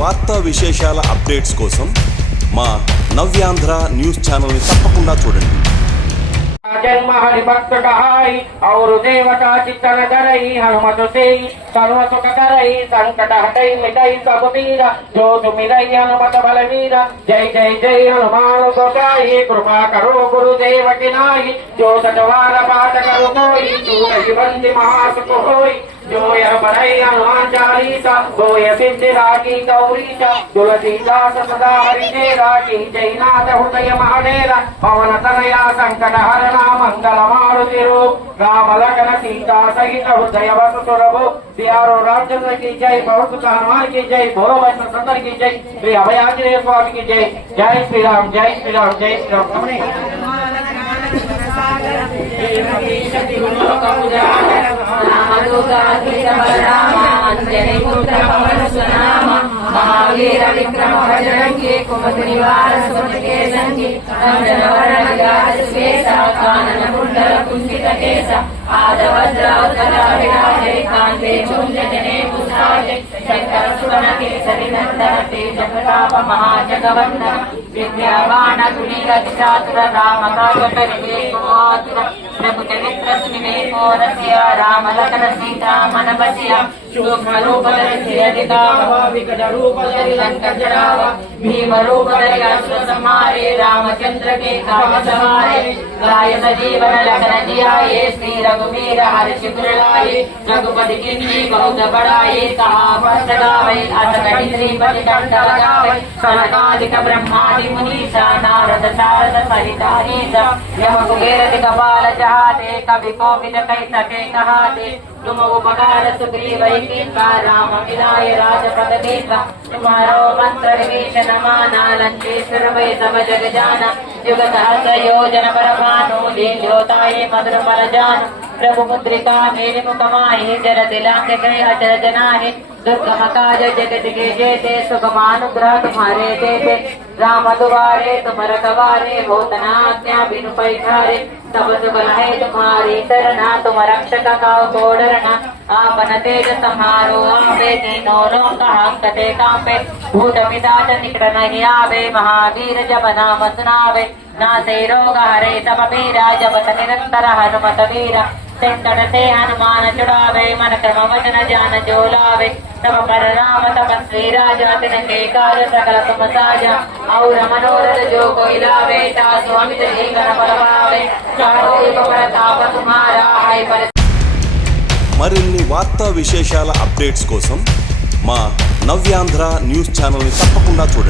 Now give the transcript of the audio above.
వార్తా విశేషాల అప్డేట్స్ కోసం మా నవ్యాంధ్ర న్యూస్ ఛానల్ని తప్పకుండా చూడండి जन्म हरिभक्त कहाई और देवता चित्तन धरई हनुमत से सर्व सुख करई संकट हटई मिटई सब पीरा जो तुमिरई हनुमत बलवीरा जय जय जय हनुमान गोसाई कृपा करो गुरुदेव की नाई जो सजवार पाठ करो कोई तू बंदी महासुख होई జోయ పరయ్య హనుమాంచాలీత గోయ సిద్ధి రాఖీ గౌరీత తులసీదాస సదా హరిజే రాఖీ జైనాథ హృదయ మహడేర పవన తనయా సంకట హరణ మంగళ మారుతిరు రామలగన సీతా సహిత హృదయ వసురభు బిఆర్ఓ రాజేంద్ర కి జై భవసుత హనుమాన్కి జై భోవైష్ణ సందర్ జై శ్రీ అభయాంజనేయ స్వామి జై జై శ్రీరామ్ జై శ్రీరామ్ జై శ్రీరామ్ महावीर विक्रम भजनंगे कुमत निवार सुमत के संगे कंचन वरण जात स्वेसा कानन कुंडल कुंडित केसा आदवज्र उत्तर विराजे कांते कुंजने पुसाजे కుండల కుంజిత కేశ ఆదవజ్ర ఉత్తర విరాజే కాంతే చుంజనే పుష్పాజే ప్రభు చరిత్రసుని కోరసియ రామలకన శ్రీ రఘువీర హరి రఘుపతి బలిదండలగావై సనకాదిక బ్రహ్మాది మునీష నారద శారద సహితానీశ యమ కుబేరది కపాల జహాతే కవి కోవిద కైతకే కహాతే తుమవు ఉపకార సుగ్రీవై కీర్త రామ విలాయ రాజపద గీత తుమారో మంత్ర విభీషణ మానా లంకేశ్వర వై తమ జగజాన యుగ సహస్ర యోజన పరమాను లీల్యోతాయే మధుర పరజాను प्रभु मुद्रिका मेरे मुख माहि जर गए अचर जनाहि दुर्गम काज जगत के जेते, सुगमानुग्रह तुम्हारे देते राम दुआरे तुम रखवारे हो तना बिनु पैठारे तब सुबल है तुम्हारी शरणा तुम रक्षक का कोडरना आपन तेज समारो आपे तीनों लोक हंकते कांपे भूत पिताच निकट नहीं आवे, महावीर जब नाम सुनावे। नासे रोग हरे तब पीरा जब निरंतर हनुमत वीरा। హనుమాన చుడావే మన క్రమవచన జాన జోలావే. తమ పర మరిన్ని వార్తా విశేషాల అప్డేట్స్ కోసం మా నవ్యాంధ్ర న్యూస్ ఛానల్ని తప్పకుండా చూడండి.